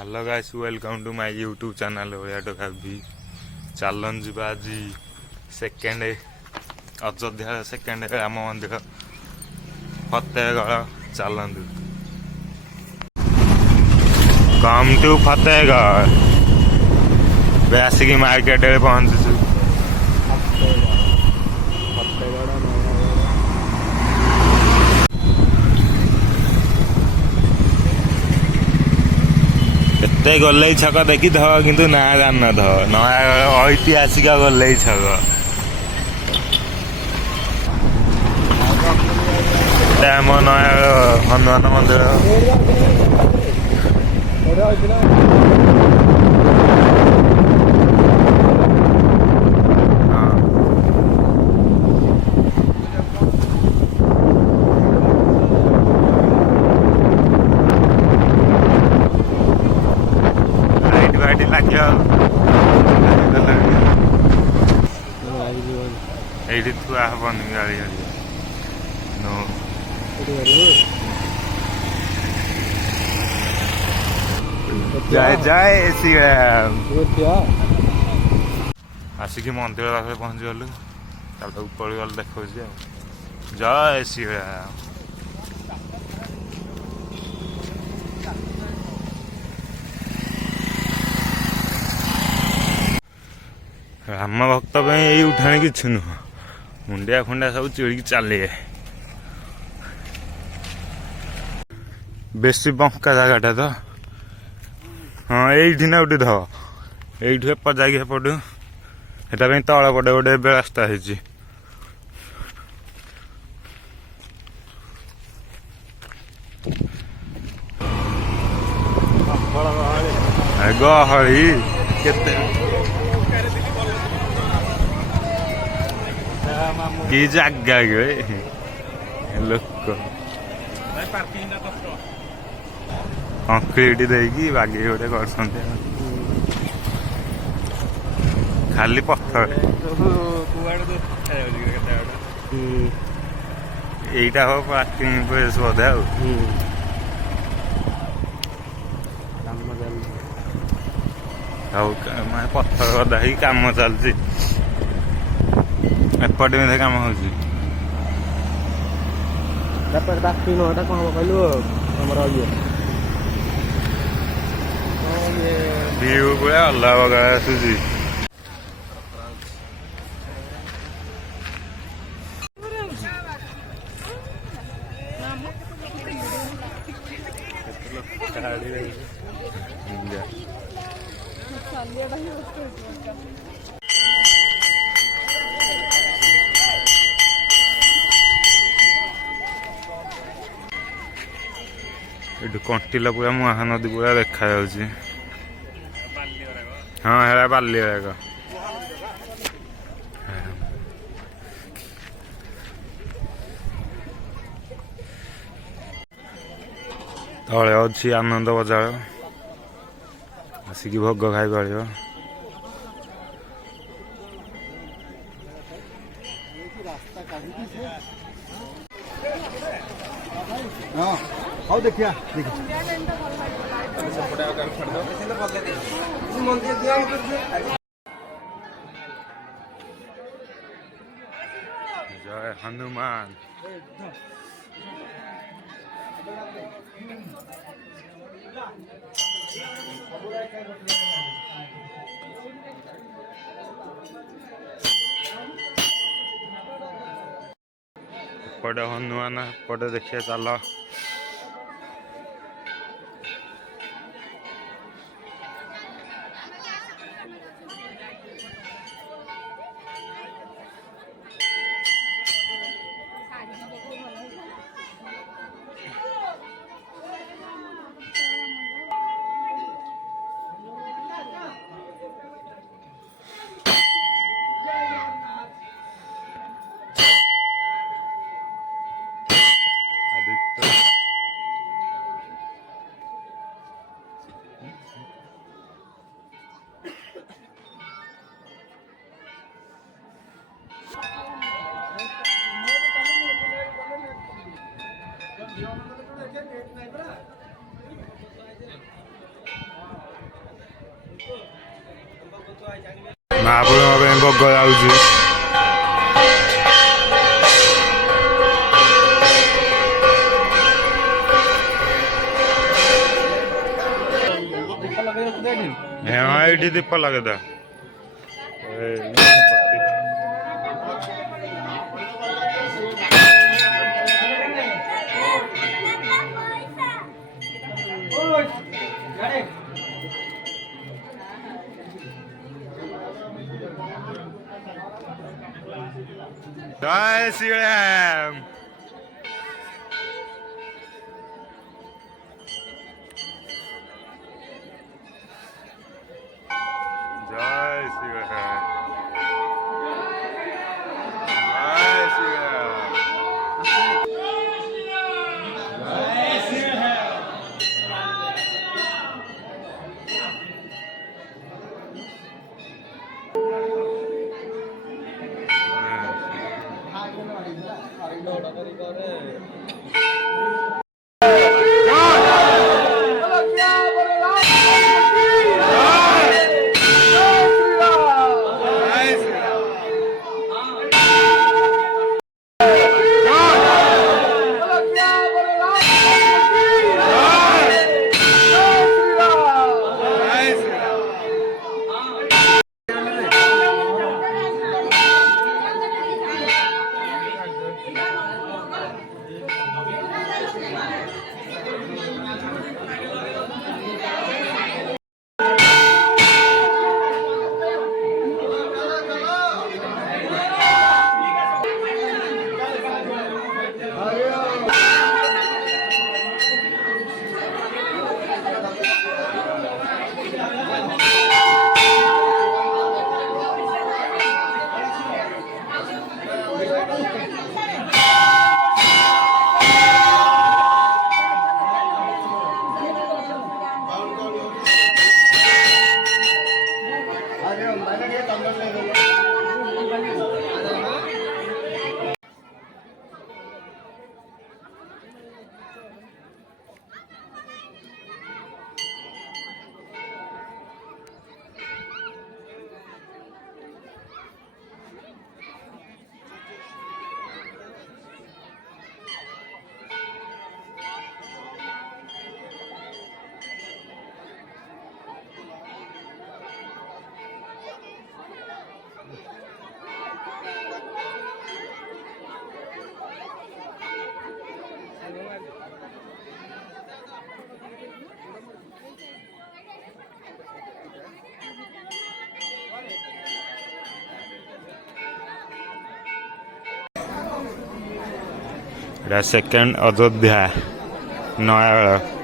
Hello guys welcome to my YouTube channel Odia टोकाबी चलन जी आज सेकेंड अयोध्या सेकेंड राम मंदिर फतेहगढ़ चलतु come to Fatehgarh Ashik market पहुंचु एते गल्ले छक देखी थ किंतु ना जान थ नया ऐतिहासिक गल्ले छक आम नया हनुमान मंदिर এইটি থুয়া হবনি গাড়ি গাড়ি নো জয় জয় শ্রীরাম আসিকি মন্দির পাখে পৌঁছি গলু তারপরে উপর গলে দেখছি জয় শ্রীরাম राम भक्त यही उठाने कि नुह मुंडिया खुंडिया सब चिड़ी चले बेसी बंका जगटा तो हाँ ये ना गोटे ध ये जाकि सेपटू एटा तल पटे गोटे रास्ता है गहली केते कि जगह लोक कंक्रीट देकी बागे गोटे कर खाली पत्थर यहीटा हम पार्किंग प्लेस बोधे मैं पत्थर गदा ही काम चलती एपटे में काम हो व्यू पूरा अल्लाह वगैरह आसूसी कंटिला पूरा महानदी पूरा देखा हाँ है बाली तले अच्छी आनंद बजार आसिक भोग खाई पार देखिया जय हनुमान पटे हनुमान पटे देखिए चल आदित्य महाप्रभुଙ୍କ ପାଇଁ ଭୋଗ ଯାଉଛି। ହଁ ଏଇଠି ଦୀପ ଲଗେଇଦବା। जय श्री राम। जय श्री राम। जय श्री राम। सेकेंड अयोध्या नयागढ़।